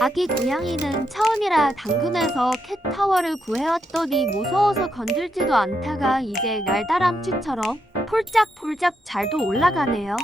아기 고양이는 처음이라 당근에서 캣타워를 구해왔더니 무서워서 건들지도 않다가 이제 날다람쥐처럼 폴짝폴짝 잘도 올라가네요.